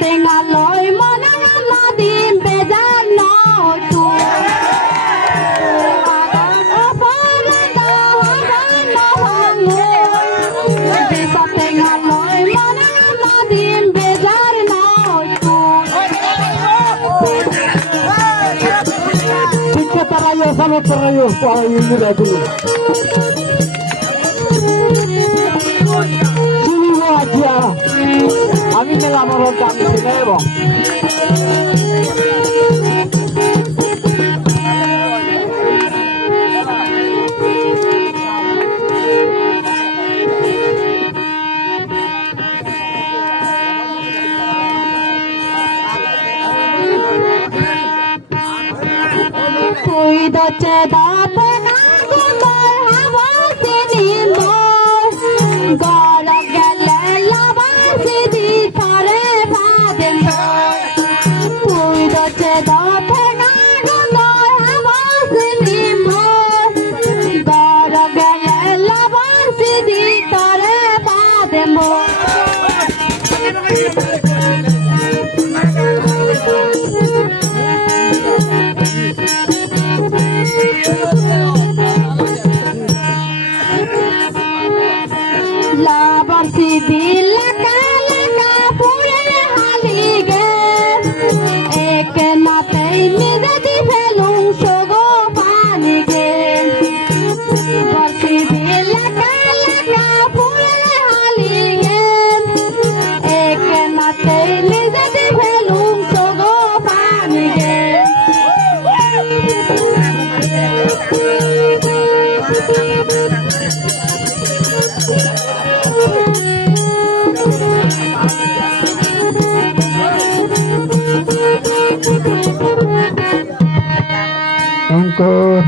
টেঙা লয় মনা নদীম বেজার নয় তুই টেঙা লয় মনা নদীম বেজার নয় তুই Tarayo, sama tarayo, para yung nila dulu. Sini mo aja, kami ngelamaron kami sini bang. তুই দচে দাপনা গুন্দর হাওয়া সিনি মোর গর গেলে লাবাসি দি পারে ভাবে তুই দচে দাপনা গুন্দর হাওয়া সিনি মোর গর গেলে লাবাসি দি পারে ভাবে মোর লাবাসি দিল কালা পুরে হালি গে এক নাতে নিজে দি ফেলুং সগো পানি গে বাসি দিল কালা পুরে হালি গে এক নাতে নিজে দি ফেলুং সগো পানি গে Angkor.